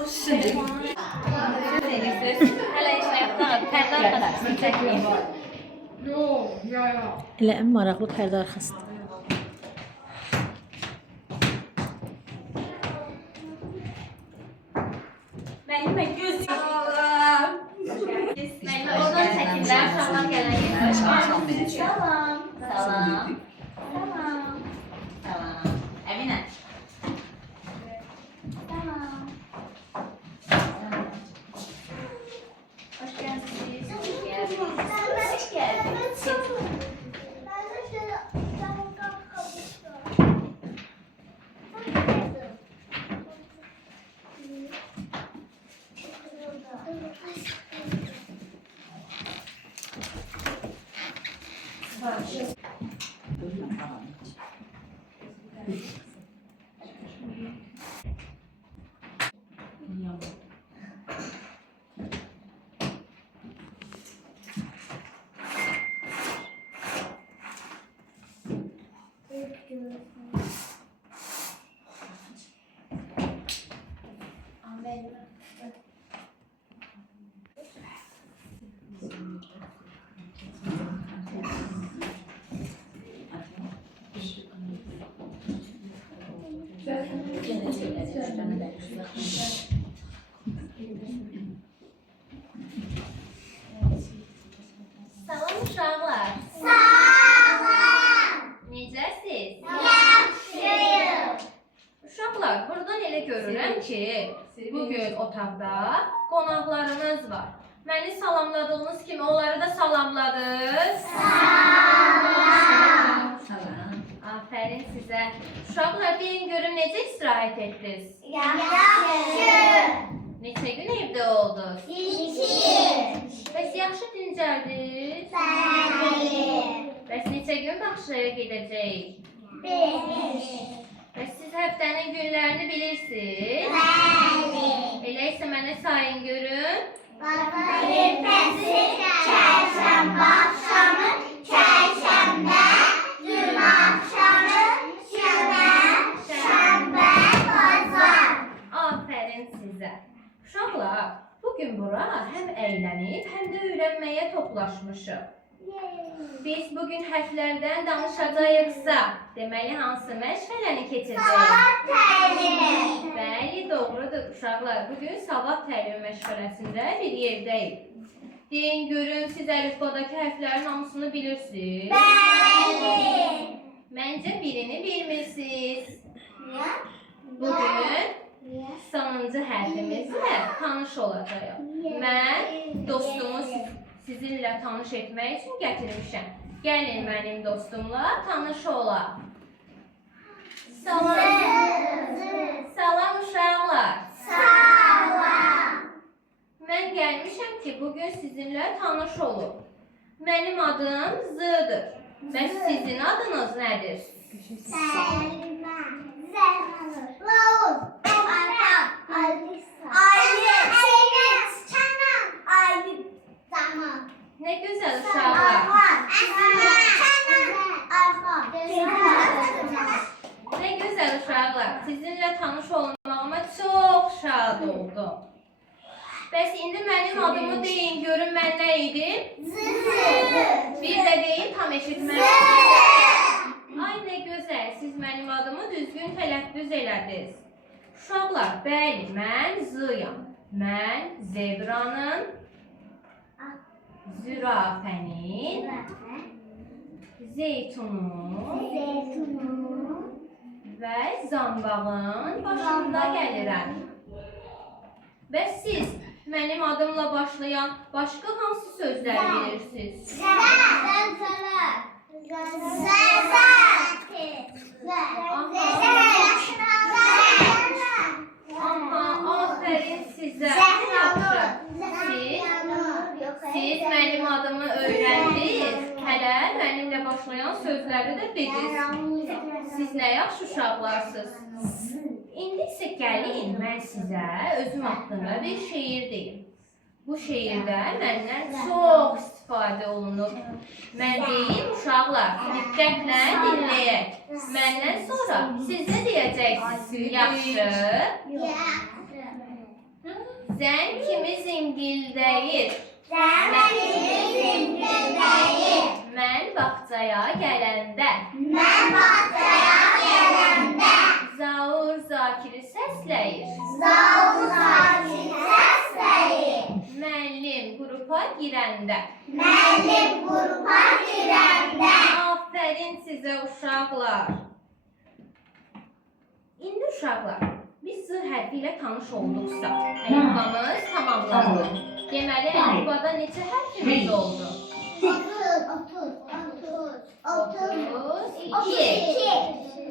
Hələ heç nə yoxdur, pərdə arxasını çəkməyim. Elə ən maraqlı pərdə arxasıdır. Mənimlə göz yoxlar. Mənimlə oradan çəkirlər, uşaqlar gələn. Salam. Salam. Salam. Salam. Əminə. Salam. Hoş geldiniz. Hoş geldiniz. Hoş geldiniz. Salam uşaqlar. Salam. Necəsiz? Yaxşıyıq. Uşaqlar, buradan elə görürəm ki, bugün otaqda qonaqlarımız var. Məni salamladığınız kimi onları da salamladınız. Salam. Aferin sizə. Uşaqlar, deyin görüm necə istirahət etdiniz? Yaxşı. Neçə gün evdə oldunuz? 2. Bəs yaxşı dincəldiniz? Bəli. Bəs neçə gün bağçaya gedəcəyik? 5. Bəs siz həftənin günlərini bilirsiniz? Bəli. Elə isə mənə sayın görün. Ertəsi çərşənbə axşamı, çərşənbə, cümə axşamı, şənbə, bazar. Aferin sizə. Uşaqlar, bugün bura həm əylənib, həm də öyrənməyə toplaşmışıq. Biz bugün hərflərdən danışacağıqsa, deməli hansı məşğələni keçəcəyik? Salat təlimi. Bəli, doğrudur uşaqlar. Bugün salat təlimi məşğələsində bir yerdəyik. Deyin görün, siz əlifbadakı hərflərin hamısını bilirsiniz? Bəli. Məncə birini bilmirsiniz. Bugün sonuncu hərfimizlə tanış olacağıq. Mən dostumu sizinlə tanış etmək üçün gətirmişəm. Gəlin mənim dostumla tanış olaq. Salam uşaqlar. Salam. Mən gəlmişəm ki, bugün sizinlə tanış olum. Mənim adım Z'dır. Bəs sizin adınız nədir? Səlimə. Zəhranur. Lauz. Arhan. Alisa. Aylin. Sevinç. Kənan. Aylin. Zaman. Nə gözəl uşaqlar. Arhan. Kənan. Arhan. Nə gözəl uşaqlar. Sizinlə tanış olmağıma çox şad oldum. Bəs indi mənim adımı deyin, görün mən nə idim? Bir də deyin, tam eşitməm. Ay nə gözəl, siz mənim adımı düzgün tələffüz elədiniz. Uşaqlar, bəli, mən Z'yam. Mən zebranın, zürafənin, zeytunun və zambağın başında gəlirəm. Bəs siz mənim adımla başlayan başqa hansı sözləri bilirsiniz? Aha, aferin sizə. Yaxşı. Siz mənim adımı öyrəndiniz. Hələ mənimlə başlayan sözləri də dediniz. Siz nə yaxşı uşaqlarsınız. İndi isə gəlin, mən sizə özüm haqqında bir şeir deyim. Bu şeirdə məndən çox istifadə olunub. Mən deyim, uşaqlar, diqqətlə dinləyək. Məndən sonra siz nə deyəcəksiniz? Yaxşı. Zən kimi zingildəyir. Mən bağçaya gələndə. Zaur Zakiri səsləyir. Müəllim qrupa girəndə. Aferin sizə uşaqlar. İndi uşaqlar, biz Z hərfi ilə tanış olduqsa, əlifbamız tamamlandı. Deməli, əlifbada neçə hərfimiz oldu? 32.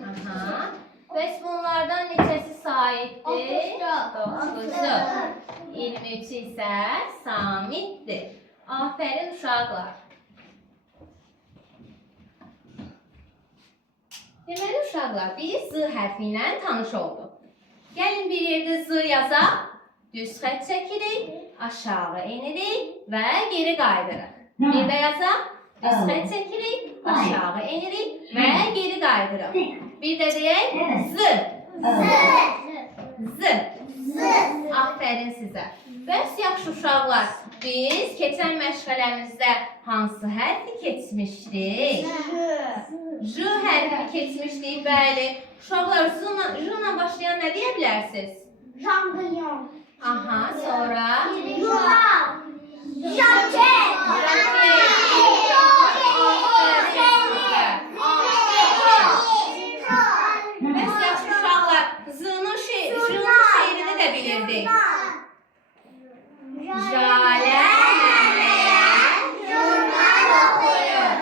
Aha. Bəs bunlardan neçəsi sahibdir? 9'u. 23 isə samitdir. Aferin uşaqlar. Deməli uşaqlar, biz Z hərfi ilə tanış olduq. Gəlin bir yerdə Z yazaq, düz xətt çəkirik, aşağı enirik və geri qaydırıq. Bir də yazaq, düz xətt çəkirik, aşağı enirik və geri qaydırıq. Bir də deyək, Z. Aferin sizə. Bəs yaxşı uşaqlar, biz keçən məşğələmizdə hansı hərfi keçmişdik? J hərfi keçmişdik, bəli. Uşaqlar, J ilə başlayan nə deyə bilərsiniz? Aha, sonra? Bəs yaxşı uşaqlar, J-nın şeirini də bilirdik. Jalə nənəyə jurnal oxuyur.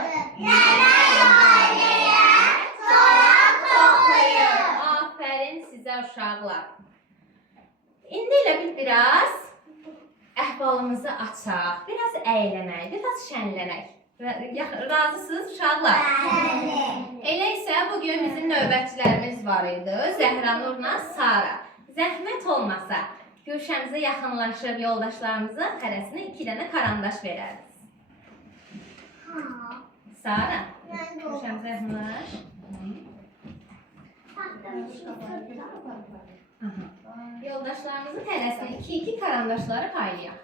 Aferin sizə uşaqlar. İndi elə biraz əhvalımızı açaq, biraz əylənək, biraz şənlənək. Razısınız uşaqlar? Elə isə bugün bizim növbətçilərimiz var idi. Zəhra Nurla Sara. Zəhmət olmasa, Gülşəmizə yaxınlaşıb yoldaşlarımızın hərəsinə 2 dənə karandaş verəriz. Sara, Gülşəmizə yaxınlaş. Yoldaşlarımızın hərəsinə 2-2 karandaşları paylayaq.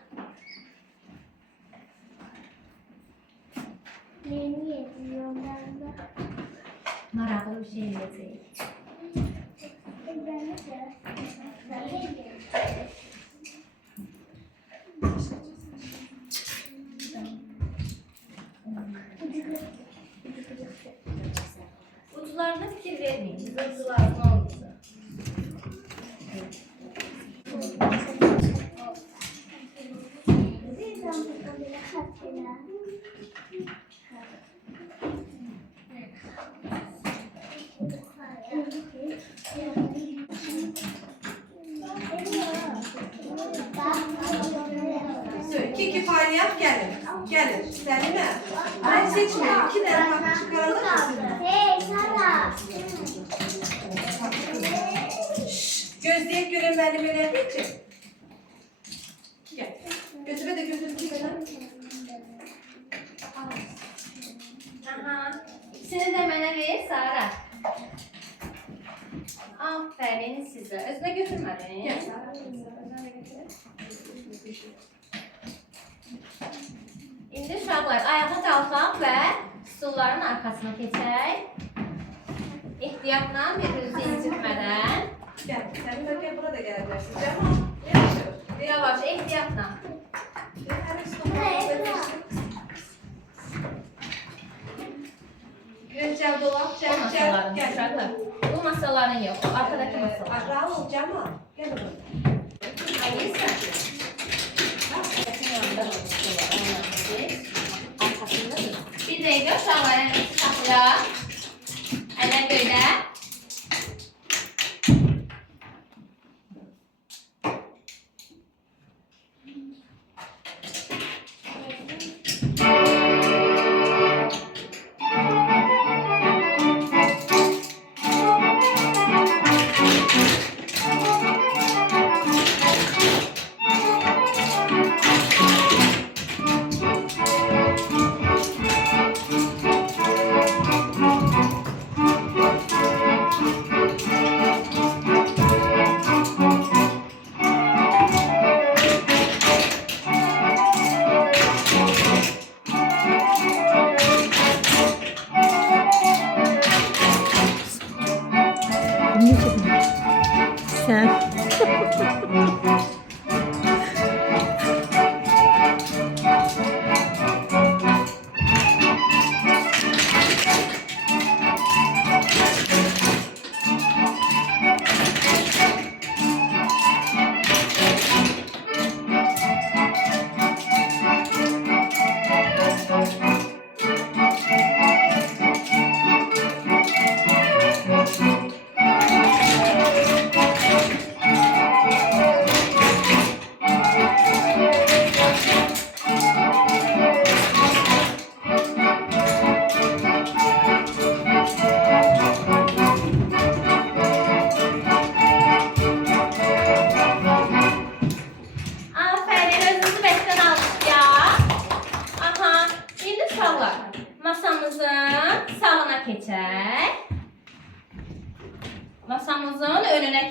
Maraqlı bir şey eləyəcəyik. Ucularına fikir vermeyin. Bize ucu lazım olmasa. İki paylayak gelir. Gelir. Selime. Ben seçmiyorum. 2 tane farklı çıkaralım mı size? Gözleyip gören benim öyle için. Gel. Gözüme de gözünü çıkaralım. Aha. İkisini de mənə ver, Sara. Aferin sizə. Özünə götürmədin. Gel. İndi uşaqlar ayağa qalxaq və stulların arkasına keçək. Ehtiyatla birbirinizi incitmədən. Gel. Selime gel, buna da gelebilirsin. Cemal. Ne Yavaş, ehtiyatla. Gel dolap. Bu masaların Gel. uşaqlar. Bu masaların yox, arkadakı masalar. Raul, Cemal. Gel bakalım. Alisa. Bir dəqiqə uşaqların saxla. Əllər göydə.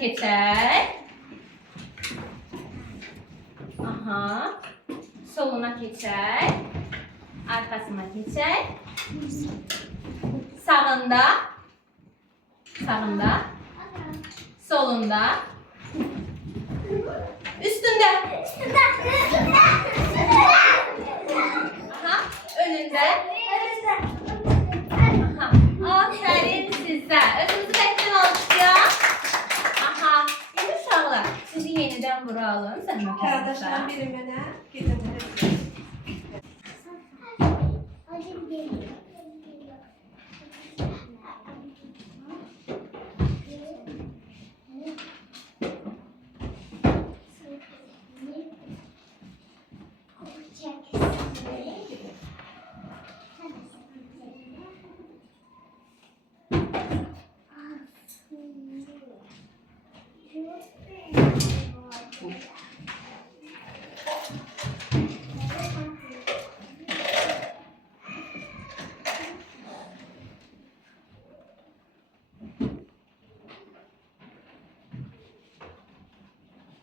keçək. Aha. Soluna keçək. Arxasına keçək. Sağında. Sağında. Solunda. Üstündə. Aha. Önündə. Aha. Aferin sizə. Özünüzü bəkdən alışlayaq. Aha. İndi uşaqlar, sizi yenidən bura alın. Zəhmət Qardaşlar olmasa. biri mənə, gedin mənə.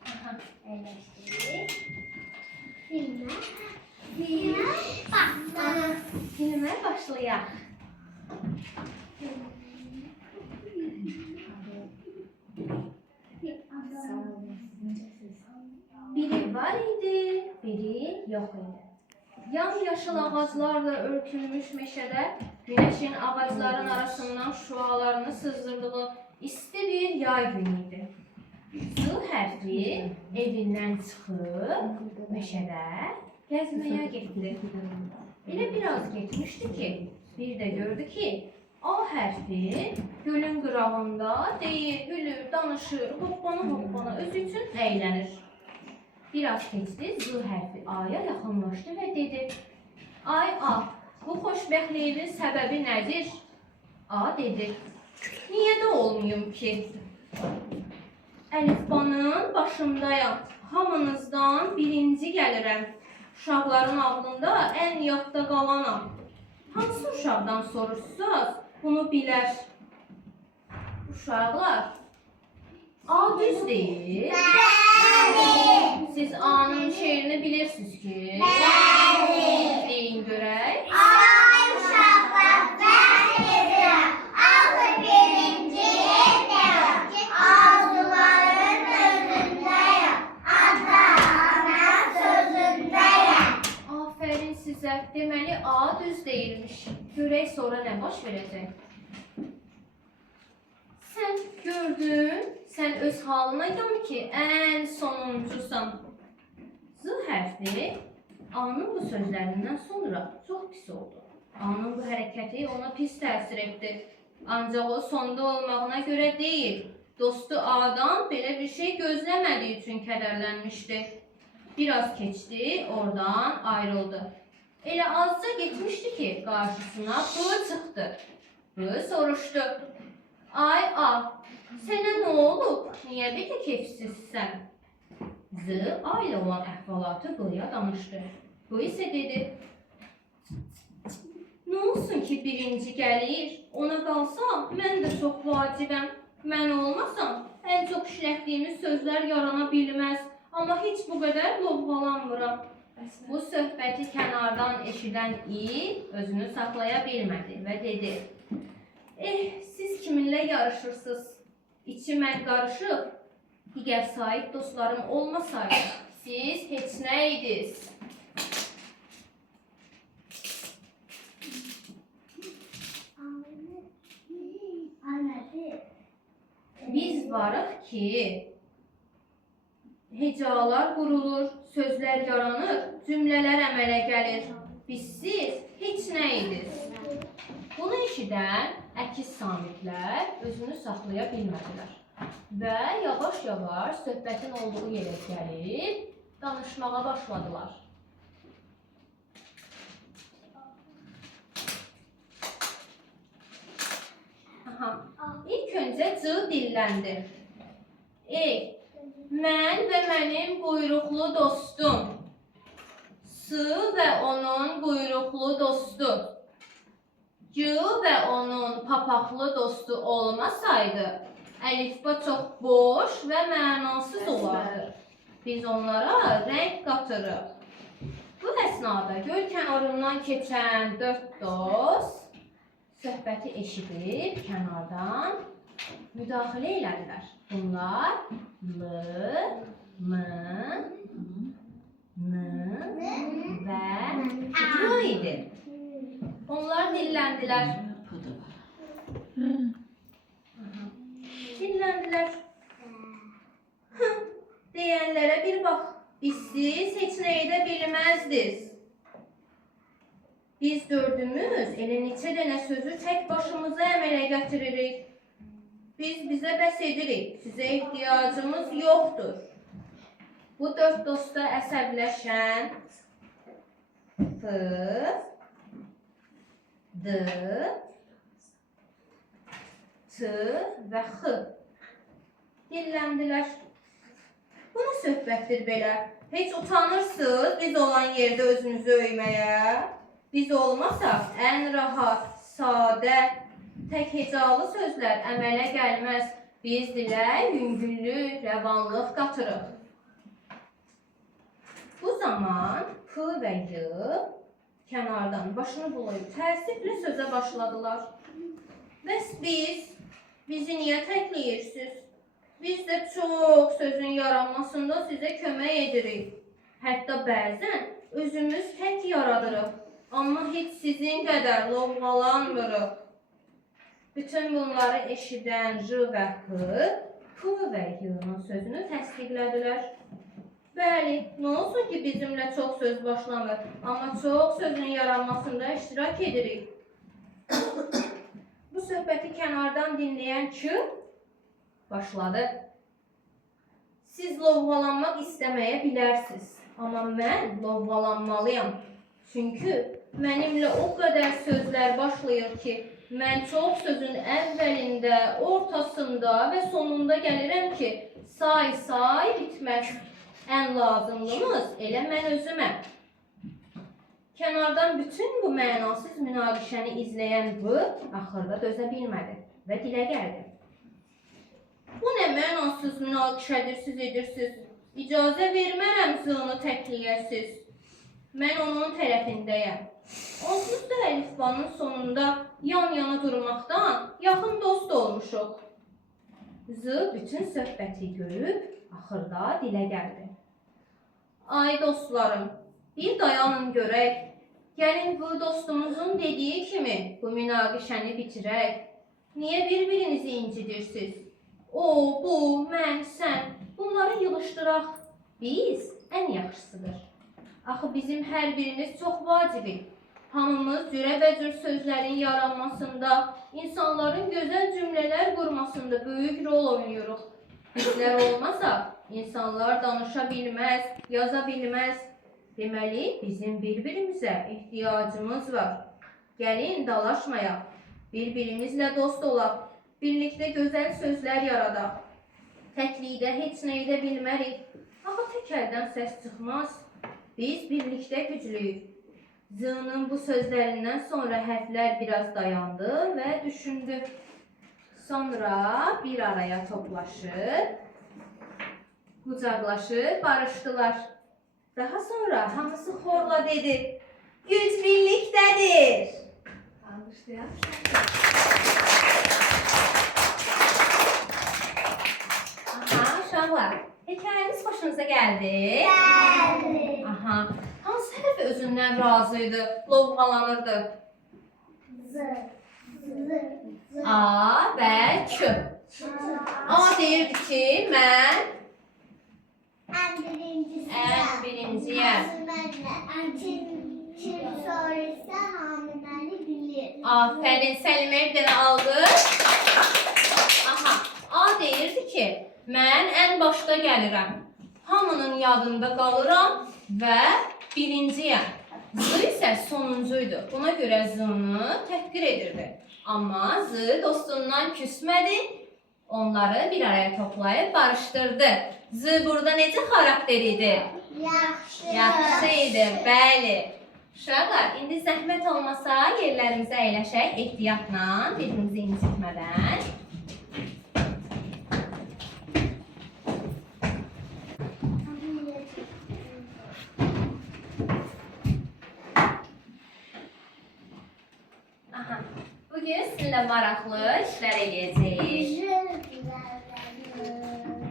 Aha. Əyləşdik. Filmə başlayaq. Biri var idi, biri yox idi. Yamyaşıl ağaclarla örtülmüş meşədə günəşin ağacların arasından şüalarını sızdırdığı isti bir yay günü idi. Z hərfi evindən çıxıb meşədə gəzməyə getdi. Elə biraz getmişdi ki, bir də gördü ki, A hərfi gölün qırağında deyir, gülür, danışır, hoppana özü üçün əylənir. Biraz keçdi, Z hərfi A'ya yaxınlaşdı və dedi, Ay A, bu xoşbəxtliyin səbəbi nədir? A dedi, niyə də olmayım ki? Əlifbanın başındayam, hamınızdan birinci gəlirəm. Uşaqların ağlında ən yadda qalanam. Hansı uşaqdan soruşsaz, bunu bilər. Uşaqlar, A düz deyir. Siz A'nın şeirini bilirsiniz ki. Deyin görək. Aferin sizə. Deməli A düz deyilmiş. Görək sonra nə baş verəcək? Sən gördün, sən öz halına yan ki, ən sonuncusan. Z hərfi A'nın bu sözlərindən sonra çox pis oldu. A'nın bu hərəkəti ona pis təsir etdi. Ancaq o sonda olmağına görə deyil, dostu A'dan belə bir şey gözləmədiyi üçün kədərlənmişdi. Biraz keçdi, oradan ayrıldı. Elə azca getmişdi ki, qarşısına B çıxdı. B soruşdu. Ay A, sənə nə olub? Niyə belə keyfsizsən? Z A ilə olan əhvalatı B-yə danışdı. B isə dedi, nə olsun ki birinci gəlir, ona qalsa mən də çox vacibəm. Mən olmasam, ən çox işlətdiyimiz sözlər yarana bilməz. Amma heç bu qədər lovğalanmıram. Bu söhbəti kənardan eşidən İ özünü saxlaya bilmədi və dedi, siz kiminlə yarışırsınız? İçi mən qarışıb, digər sahib dostlarım olmasaydı, siz heç nə idiniz? Biz varıq ki, hecalar qurulur, sözlər yaranır, cümlələr əmələ gəlir. Bizsiz heç nə idiniz? Bunu eşidən əkiz samitlər özünü saxlaya bilmədilər və yavaş-yavaş söhbətin olduğu yerə gəlib danışmağa başladılar. İlk öncə C dilləndi. Mən və mənim quyruqlu dostum. S və onun quyruqlu dostu. C və onun papaqlı dostu olmasaydı, əlifba çox boş və mənasız olardır. Biz onlara rəng qatırıq. Bu əsnada göl kənarından keçən 4 dost söhbəti eşidib kənardan müdaxilə elədilər. Bunlar L, M, N və R idi. Onlar dilləndilər. Dinləndilər. Deyənlərə bir bax. Biz siz heç nə edə bilməzdiniz. Biz dördümüz elə neçə dənə sözü tək başımıza əmələ gətiririk. Biz bizə bəs edirik. Sizə ehtiyacımız yoxdur. Bu 4 dosta əsəbləşən F, D, T və X dilləndilər. Bu nə söhbətdir belə? Heç utanırsınız biz olan yerdə özünüzü öyməyə? Biz olmasaq ən rahat, sadə, tək hecalı sözlər əmələ gəlməz. Biz dilə yüngüllük, rəvanlıq qatırıq. Bu zaman P və Y kənardan başını bulayıb təəssüflə sözə başladılar. Bəs bizi niyə təkləyirsiniz? Biz də çox sözün yaranmasında sizə kömək edirik. Hətta bəzən özümüz tək yaradırıq. Amma heç sizin qədər lovğalanmırıq. Bütün bunları eşidən J və P və Y-nın sözünü təsdiqlədilər. Bəli, nə olsun ki bizimlə çox söz başlamır, amma çox sözün yaranmasında iştirak edirik. Bu söhbəti kənardan dinləyən Q başladı. Siz lovğalanmaq istəməyə bilərsiniz, amma mən lovğalanmalıyam. Çünki mənimlə o qədər sözlər başlayır ki, mən çox sözün əvvəlində, ortasında və sonunda gəlirəm ki, say bitməz. Ən lazımlımız elə mən özüməm. Kənardan bütün bu mənasız münaqişəni izləyən bu, axırda dözə bilmədi və dilə gəldi. Bu nə mənasız münaqişədir siz edirsiniz? İcazə vermərəm zığını təkliyəsiz. Mən onun tərəfindəyəm. Onsuz da əlifbanın sonunda yan-yana durmaqdan yaxın dost olmuşuq. Zı bütün söhbəti görüb, axırda dilə gəldi. Ay dostlarım, bir dayanın görək. Gəlin bu dostumuzun dediyi kimi bu münaqişəni bitirək. Niyə bir-birinizi incidirsiniz? O, bu, mən, sən. Bunları yığışdıraq. Biz ən yaxşısıdır. Axı bizim hər birimiz çox vacibik. Hamımız cürəbəcür sözlərin yaranmasında, insanların gözəl cümlələr qurmasında böyük rol oynuyoruz. Bizlər olmasaq, insanlar danışa bilməz, yaza bilməz. Deməli, bizim bir-birimizə ehtiyacımız var. Gəlin, dalaşmayaq. Bir-birimizlə dost olaq. Birlikdə gözəl sözlər yaradaq. Təklikdə heç nə edə bilmərik. Axı tək əldən səs çıxmaz. Biz birlikdə güclüyük. Zığının bu sözlərindən sonra hərflər biraz dayandı və düşündü. Sonra bir araya toplaşıb, qucaqlaşıb barışdılar. Daha sonra hamısı xorla dedi, güc birlikdədir. Alqışlayaq. Aha, uşaqlar, hekayəmiz xoşunuza gəldi? Gəldi. Aha, hansı hərf özündən razıydı, lovğalanırdı? A və K. A deyirdi ki, mən ən birinciyəm. Kim sorursa hamı məni bilir. Aferin, Səlimə bir dənə aldı. Aha, A deyirdi ki, mən ən başda gəlirəm. Hamının yadında qalıram və birinciyəm. Z isə sonuncuydu. Buna görə Z-nı təhqir edirdi. Amma Z dostundan küsmədi, onları bir araya toplayıb barışdırdı. Z burada necə xarakter idi? Yaxşı. Yaxşı idi, bəli. Uşaqlar, indi zəhmət olmasa yerlərimizə əyləşək ehtiyatla, birbirimizi incitmədən. Bugün sizinle maraqlı işlər eləyəcəyik.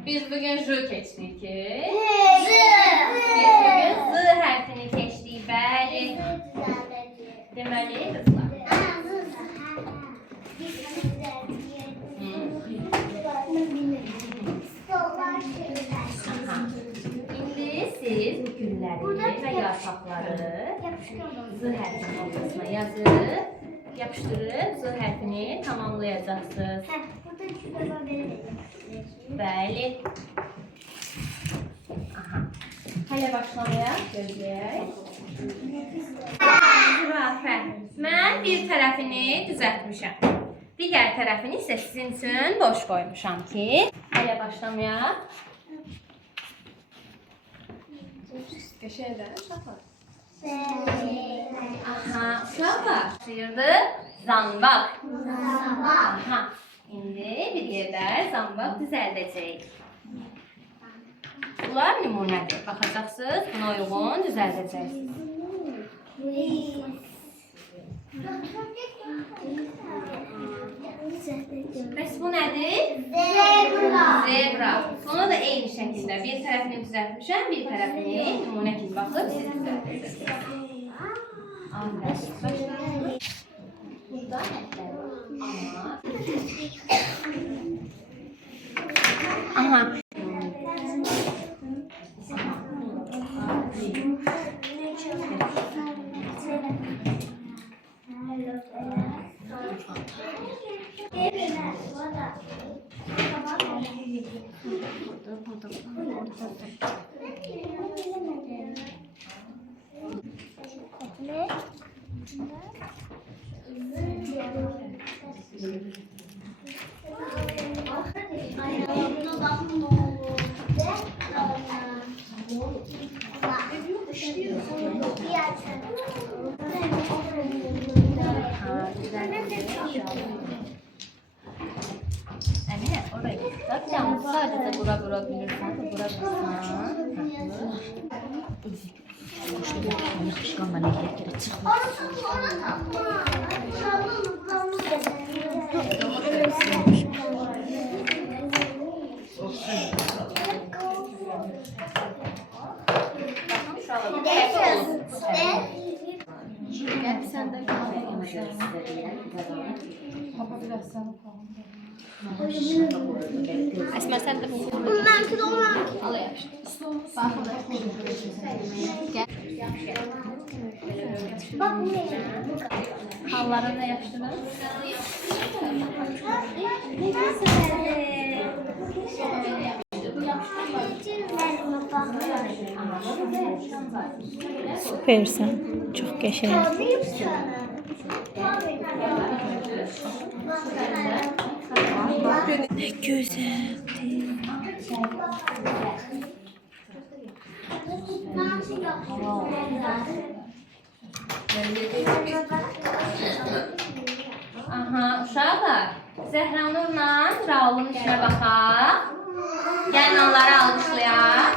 Biz bugün J keçdik ki. Biz bugün Z hərfini keçdik, bəli. Deməli, qızlar. İndi siz bu gülləri və yarpaqları Z hərfinin ortasına yazıb, yapışdırıb Z hərfini tamamlayacaqsınız. Bəli. Aha. Hələ başlamayaq, gözləyək. Zürafə. Mən bir tərəfini düzəltmişəm. Digər tərəfini isə sizin üçün boş qoymuşam ki, hələ başlamayaq. Qəşəngdir, uşaqlar. Aha, uşaqlar. Sıyırdı zambaq. Aha. İndi bir yerdə zambaq düzəldəcəyik. Bunlar nümunədir. Baxacaqsınız, buna uyğun düzəldəcəksiniz. Bəs bu nədir? Zebra. Bunu da eyni şəkildə bir tərəfini düzəltmişəm, bir tərəfini nümunə kimi baxıb siz düzəltəcəksiniz. Burada hərflər var. Aha. Emine orayı tutak. Yalnız sadece bura bilirsen de bura bilirsen. Yakışkan bana gerekir. Çıkma. Gel sen de Esma sen de bu. Al yapıştır. Gel. Hallarına yapıştıralım. Süpersen. Çok geçer. Ne güzel. Aha, uşaqlar. Zəhranurla Raulun işinə baxaq. Gəlin onları alqışlayaq.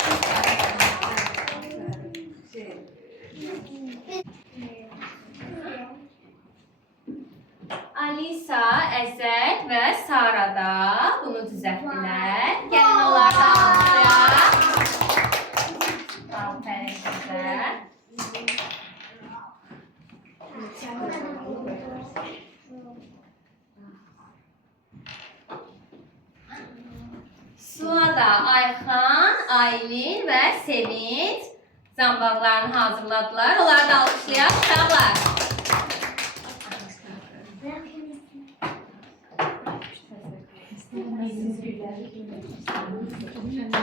Alisa, Əzəl və Sara da bunu düzəltdilər. Gəlin onları da alqışlayaq. Aferin sizə. Suada, Ayxan, Aylin və Sevinç zambaqlarını hazırladılar. Onları da alqışlayaq uşaqlar.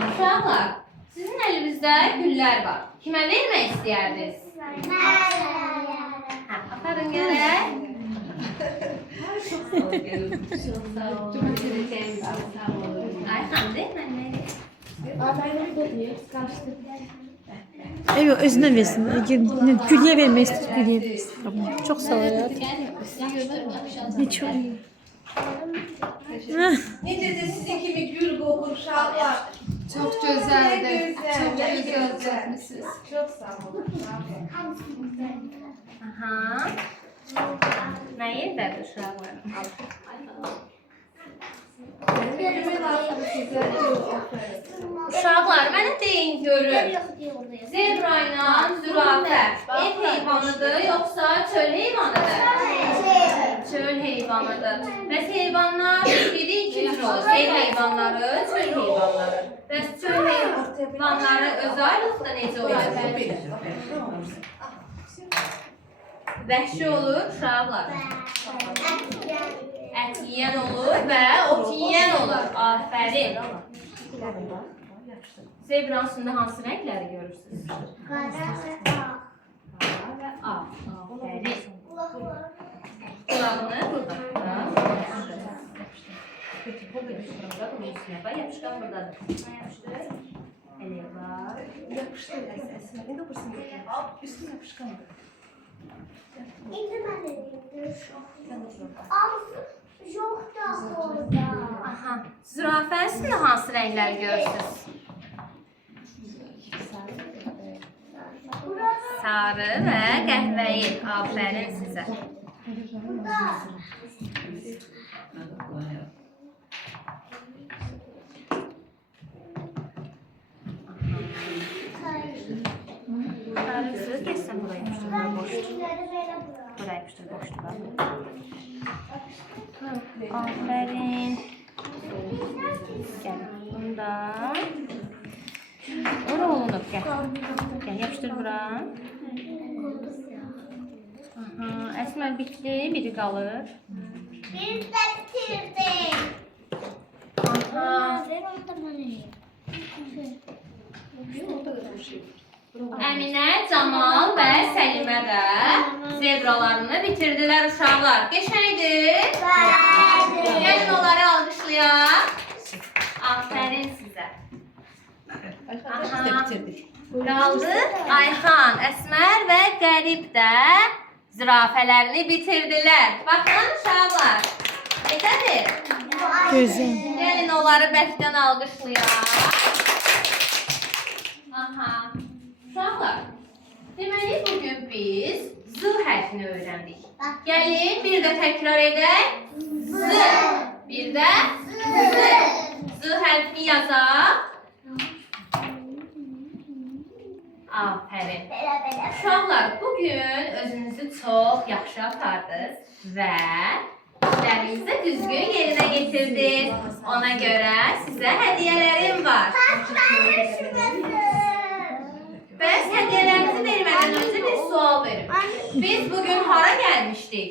Uşaqlar, sizin əlinizdə güllər var. Kimə vermək istəyərdiniz? Aparın gələk. Ayxan deyil, mən nə Evet, özüne versin. Gülye vermek istiyor. Gülye versin. Tamam. Çok sağ ol hayatım. Ne çok iyi. Necə də sizin kimi gül qoxur uşaqlar. Çok güzeldi. Ne güzel, Çok ne iyi güzel. gözletmişsiniz. Çox sağ olun. Aha. Nə yerdədir uşaqlar? Uşaqlar, mənə deyin görün. Zebra ilə zürafə ev heyvanıdır, yoxsa çöl heyvanıdır? Çöl heyvanıdır. Bəs heyvanlar biri iki cür olur. Ev heyvanları, çöl heyvanları. Bəs çöl heyvanları öz ayrılıqda necə olur? Vəhşi olur, uşaqlar. Ət yeyən olur və ot yeyən olur. Afərin. Zebranın üstündə hansı rəngləri görürsünüz? Qara və ağ. Afərin. Qulağını burada. Yapışqan buradadır. Yapışdır. Elə var. Yapıştır Əsmər. İndi burasını gətir. Üstü yapışqandır. İndi mən edim. Ağzı yox da orada. Aha. Zürafənin üstündə hansı rəngləri görürsünüz? Sarı və qəhvəyi. Afərin sizə. Sarısı geçsin buraya yapıştır. Boşdur. Buraya yapıştır. Boşdur. Aferin. Gel. Bundan. Ora olunub. Gel. Gel yapıştır buraya. Aha. Əsmər bitdi. Biri qalır. Biz də bitirdik. Aha. Əminə, Camal və Səlimə də zebralarını bitirdilər uşaqlar. Qəşəngdir? Gəlin onları alqışlayaq. Afərin sizə. Aha. Bitirdik. Qaldı Ayxan, Əsmər və Qərib də zürafələrini bitirdilər. Baxın uşaqlar. Necədir? Gözəl. Gəlin onları bərkdən alqışlayaq. Aha. Uşaqlar, deməli bugün biz Z hərfini öyrəndik. Gəlin bir də təkrar edək. Z. Bir də Z. Z hərfini yazaq. Afərin. Uşaqlar, bugün özünüzü çox yaxşı apardınız və işlərinizi də düzgün yerinə getirdiniz. Ona görə sizə hədiyyələrim var. Bəs hədiyyələrinizi vermədən öncə bir sual verin. Biz bugün hara gəlmişdik?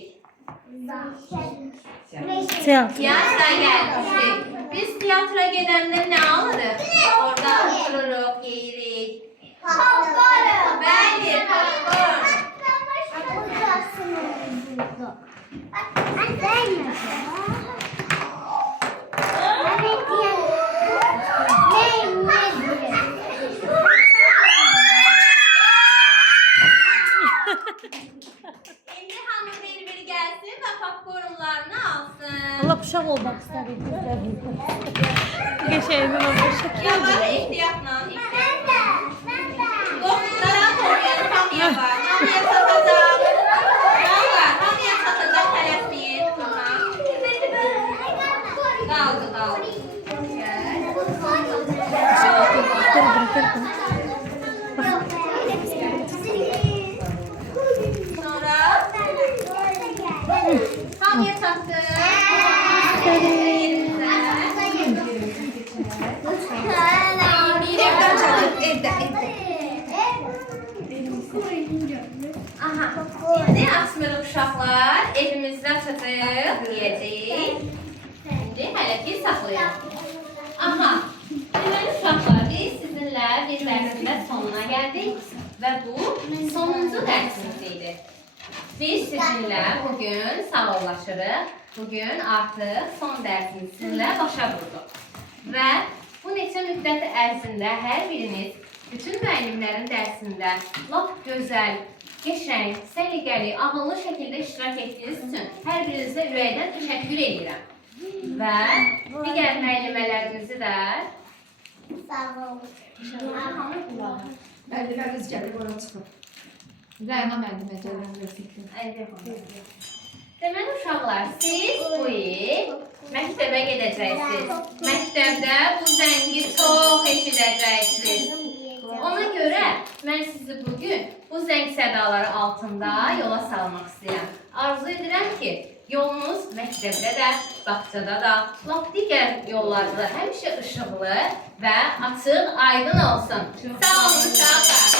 Teatra gəlmişdik. Biz teatra gedəndə nə alırıq? Orada otururuq, yeyirik. Popcorn. Bəli, popcorn. İndi hamı bir-bir gəlsin və popcornlarını alsın. Allah uşaq olmaq istədik bizlər. Qəşəngdir amma şəkil. Yavaş, ehtiyatla, ehtiyatla. Dostlara koyun, hamıya var. Hamıya satacaq. Vallahi, hamıya satacaq, tələsməyin. Qaldı, qaldı. Sonra hamıya çatdı. Evdə. Aha, indi Əsmər uşaqlar evimizdə çatıb, yeyəcəyik. İndi hələ ki saxlayaq. Aha, deməli uşaqlar, biz sizinlə bir dərsimdə sonuna gəldik və bu sonuncu dərsimiz idi. Biz sizinlə bugün sağollaşırıq. Bugün artıq son dərsimizi sizinlə başa vurduq. Və bu neçə müddət ərzində hər biriniz bütün müəllimlərin dərsində lap gözəl, qəşəng, səliqəli, ağıllı şəkildə iştirak etdiyiniz üçün hər birinizə ürəkdən təşəkkür edirəm. Və digər müəllimələrimizi də Sağ olun. Müəllimləriniz gəlib ora çıxıb. Rəyna müəllimə gələn vəsiqə. Deməli uşaqlar, siz bu il məktəbə gedəcəksiniz. Məktəbdə bu zəngi çox eşidəcəksiniz. Ona görə mən sizi bugün bu zəng sədaları altında yola salmaq istəyirəm. Arzu edirəm ki, yolunuz məktəbdə də, bağçada da, lap digər yollarda həmişə işıqlı və açıq, aydın olsun. Sağ olun uşaqlar.